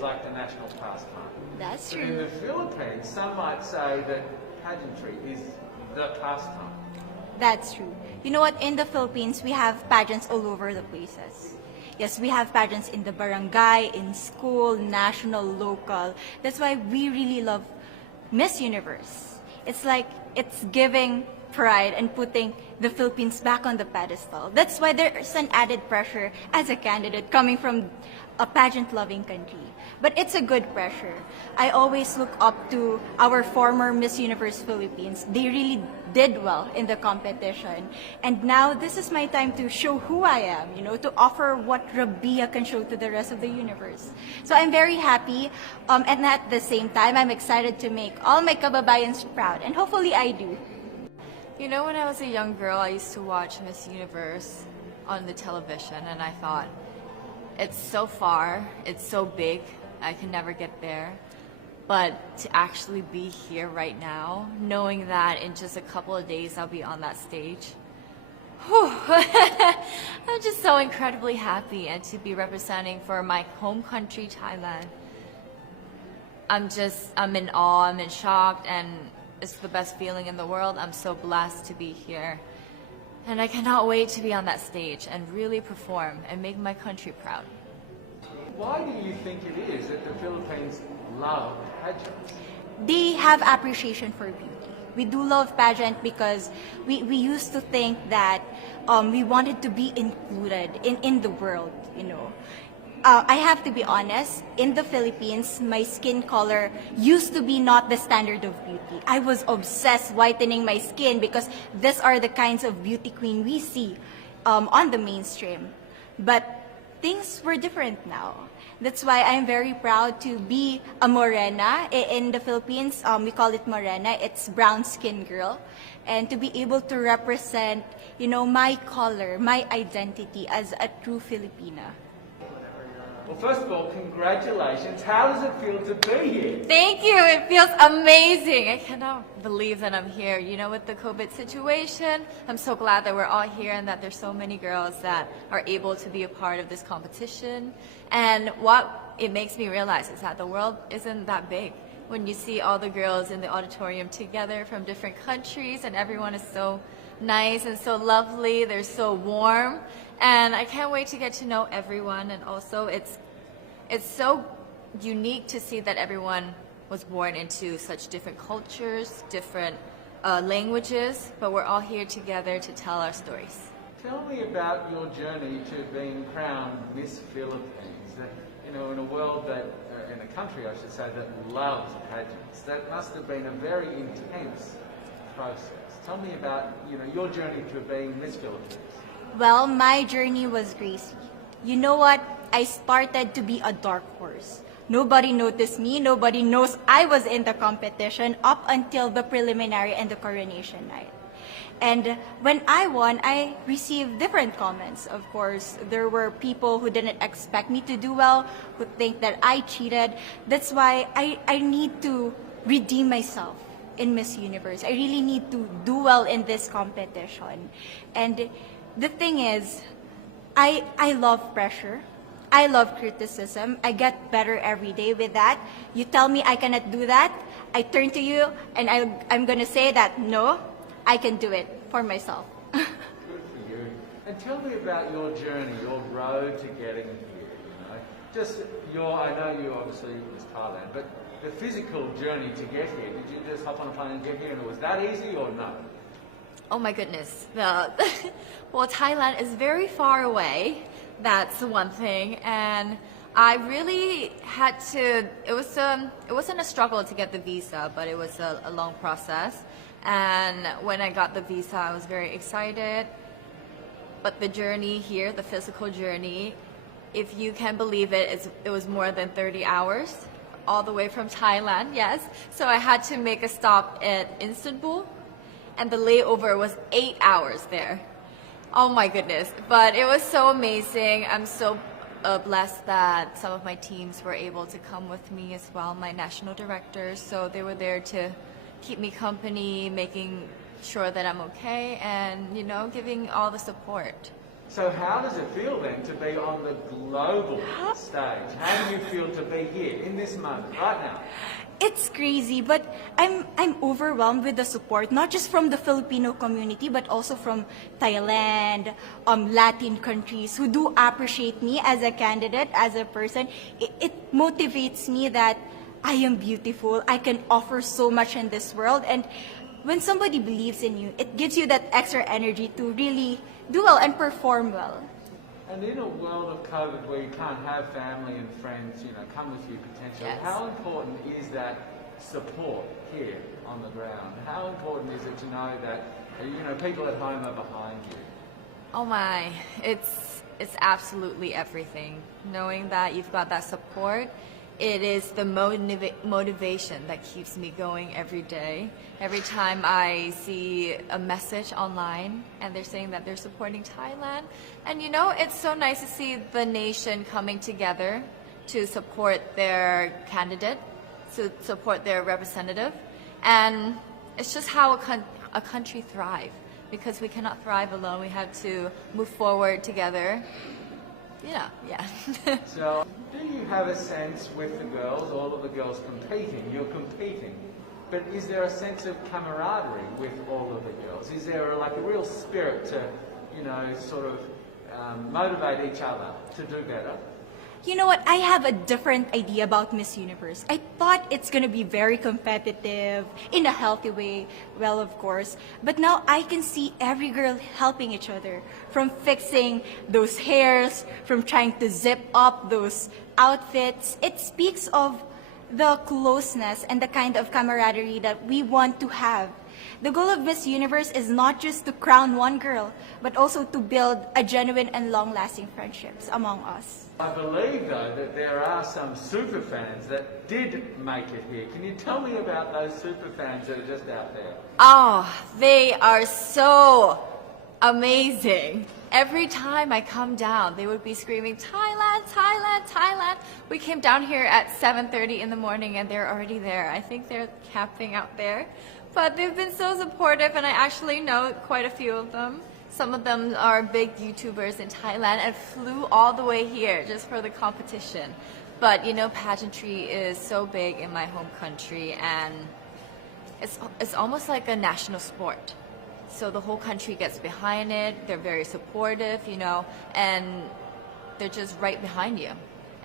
is like the national pastime. That's But in true. the Philippines, some might say that pageantry is the pastime. That's true. You know what? In the Philippines, we have pageants all over the places. Yes, we have pageants in the barangay, in school, national, local. That's why we really love Miss Universe. It's like it's giving pride and putting the Philippines back on the pedestal. That's why there's an added pressure as a candidate coming from a pageant-loving country. But it's a good pressure. I always look up to our former Miss Universe Philippines. They really did well in the competition. And now this is my time to show who I am, to offer what RABIYA can show to the rest of the universe. So I'm very happy, and at the same time, I'm excited to make all my kababayans proud, and hopefully I do. You know, when I was a young girl, I used to watch Miss Universe on the television, and I thought, it's so far, it's so big, I can never get there. But to actually be here right now, knowing that in just a couple of days I'll be on that stage, whew, I'm just so incredibly happy, and to be representing for my home country, Thailand. I'm in awe, I'm in shock, and it's the best feeling in the world. I'm so blessed to be here. And I cannot wait to be on that stage and really perform and make my country proud. Why do you think it is that the Philippines love pageants? They have appreciation for beauty. We do love pageant because we used to think that we wanted to be included in the world, I have to be honest, in the Philippines, my skin color used to be not the standard of beauty. I was obsessed whitening my skin because these are the kinds of beauty queen we see on the mainstream. But things were different now. That's why I'm very proud to be a morena. In the Philippines, we call it morena. It's brown skin girl. And to be able to represent, my color, my identity as a true Filipina. Well, first of all, congratulations. How does it feel to be here? Thank you. It feels amazing. I cannot believe that I'm here. With the COVID situation, I'm so glad that we're all here and that there's so many girls that are able to be a part of this competition. And what it makes me realize is that the world isn't that big. When you see all the girls in the auditorium together from different countries, and everyone is so nice and so lovely, they're so warm. And I can't wait to get to know everyone. And also it's so unique to see that everyone was born into such different cultures, different languages, but we're all here together to tell our stories. Tell me about your journey to being crowned Miss Philippines. In a world in a country, I should say, that loves pageants. That must have been a very intense process. Tell me about, your journey to being Miss Philippines. Well, my journey was crazy. You know what? I started to be a dark horse. Nobody noticed me. Nobody knows I was in the competition up until the preliminary and the coronation night. And when I won, I received different comments. Of course, there were people who didn't expect me to do well, who think that I cheated. That's why I need to redeem myself in Miss Universe. I really need to do well in this competition. And the thing is, I love pressure. I love criticism. I get better every day with that. You tell me I cannot do that, I turn to you and I'm going to say that, no, I can do it for myself. Good for you. And tell me about your journey, your road to getting here. I know you obviously was Thailand, but the physical journey to get here, did you just hop on a plane and get here and it was that easy or no? Oh my goodness. Well, Thailand is very far away. That's one thing. And I really had to, it wasn't a struggle to get the visa, but it was a long process. And when I got the visa, I was very excited. But the journey here, the physical journey, if you can believe it, it was more than 30 hours, all the way from Thailand, yes. So I had to make a stop at Istanbul, and the layover was 8 hours there. Oh my goodness, but it was so amazing. I'm so blessed that some of my teams were able to come with me as well, my national directors, so they were there to keep me company, making sure that I'm okay, and giving all the support. So how does it feel then to be on the global stage? How do you feel to be here in this moment, right now? It's crazy, but I'm overwhelmed with the support, not just from the Filipino community, but also from Thailand, Latin countries who do appreciate me as a candidate, as a person. It motivates me that I am beautiful. I can offer so much in this world, and when somebody believes in you, it gives you that extra energy to really do well and perform well. And in a world of COVID where you can't have family and friends, come with you potentially, Yes. how important is that support here on the ground? How important is it to know that, people at home are behind you? Oh my, it's absolutely everything. Knowing that you've got that support, it is the motivation that keeps me going every day. Every time I see a message online and they're saying that they're supporting Thailand, and it's so nice to see the nation coming together to support their candidate, to support their representative, and it's just how a country thrives. Because we cannot thrive alone, we have to move forward together. Yeah. So, do you have a sense with the girls, all of the girls competing, you're competing, but is there a sense of camaraderie with all of the girls? Is there a real spirit to, motivate each other to do better? You know what? I have a different idea about Miss Universe. I thought it's going to be very competitive in a healthy way. Well, of course. But now I can see every girl helping each other. From fixing those hairs, from trying to zip up those outfits. It speaks of the closeness and the kind of camaraderie that we want to have. The goal of Miss Universe is not just to crown one girl, but also to build a genuine and long-lasting friendships among us. I believe, though, that there are some super fans that did make it here. Can you tell me about those super fans that are just out there? Oh, they are so amazing. Every time I come down, they would be screaming, Thailand, Thailand, Thailand. We came down here at 7:30 in the morning and they're already there. I think they're camping out there. But they've been so supportive, and I actually know quite a few of them. Some of them are big YouTubers in Thailand and flew all the way here just for the competition. But pageantry is so big in my home country, and it's almost like a national sport. So the whole country gets behind it. They're very supportive, and they're just right behind you.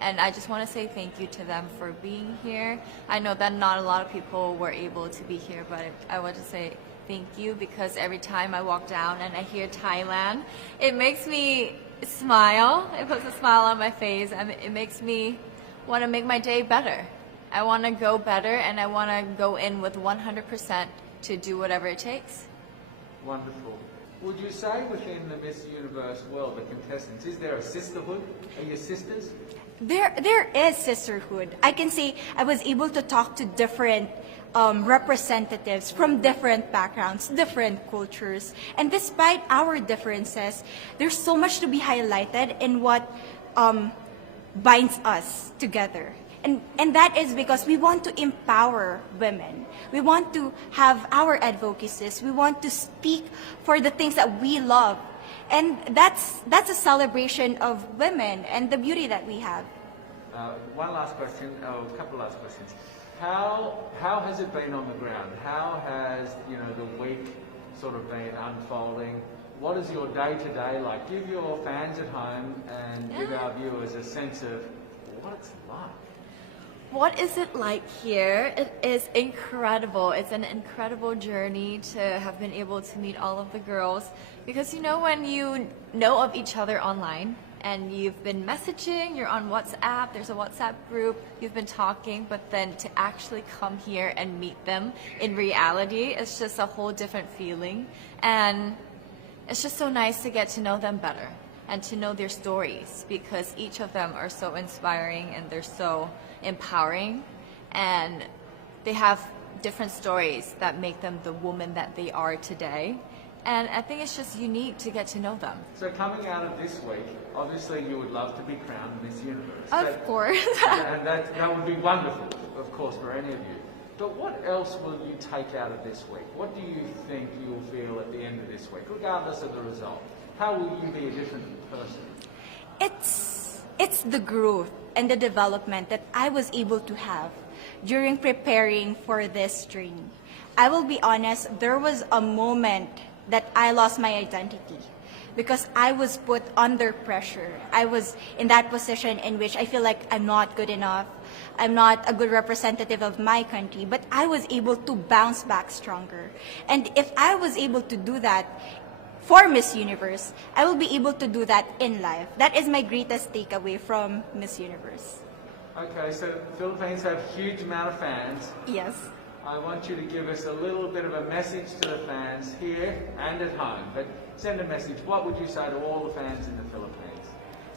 And I just want to say thank you to them for being here. I know that not a lot of people were able to be here, but I want to say thank you, because every time I walk down and I hear Thailand, it makes me smile. It puts a smile on my face, and it makes me want to make my day better. I want to go better, and I want to go in with 100% to do whatever it takes. Wonderful. Would you say within the Miss Universe world, the contestants, is there a sisterhood? Are you sisters? There is sisterhood. I can say I was able to talk to different representatives from different backgrounds, different cultures. And despite our differences, there's so much to be highlighted in what binds us together. And that is because we want to empower women. We want to have our advocacies. We want to speak for the things that we love. And that's a celebration of women and the beauty that we have. One last question, a couple of last questions. How has it been on the ground? How has the week sort of been unfolding? What is your day-to-day like? Give your fans at home and give our viewers a sense of what it's like. What is it like here? It is incredible. It's an incredible journey to have been able to meet all of the girls, because when you know of each other online and you've been messaging, you're on WhatsApp, there's a WhatsApp group, you've been talking, but then to actually come here and meet them in reality, it's just a whole different feeling. And it's just so nice to get to know them better and to know their stories, because each of them are so inspiring and they're so empowering, and they have different stories that make them the woman that they are today. And I think it's just unique to get to know them. So coming out of this week, obviously you would love to be crowned Miss Universe. Of course. And that would be wonderful, of course, for any of you. But what else will you take out of this week? What do you think you'll feel at the end of this week, regardless of the result? how will you be a different person? It's the growth and the development that I was able to have during preparing for this journey. I will be honest, there was a moment that I lost my identity because I was put under pressure. I was in that position in which I feel like I'm not good enough. I'm not a good representative of my country, but I was able to bounce back stronger. And if I was able to do that for Miss Universe, I will be able to do that in life. That is my greatest takeaway from Miss Universe. Okay, so the Philippines have a huge amount of fans. Yes. I want you to give us a little bit of a message to the fans here and at home. But send a message. What would you say to all the fans in the Philippines?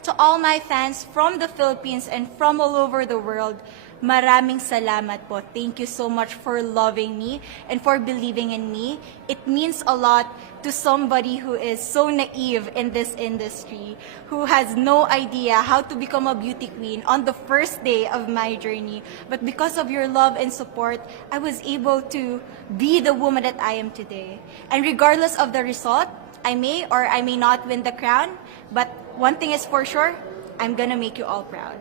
To all my fans from the Philippines and from all over the world, maraming salamat po. Thank you so much for loving me and for believing in me. It means a lot to somebody who is so naive in this industry, who has no idea how to become a beauty queen on the first day of my journey. But because of your love and support, I was able to be the woman that I am today. And regardless of the result, I may or I may not win the crown, but one thing is for sure, I'm gonna make you all proud.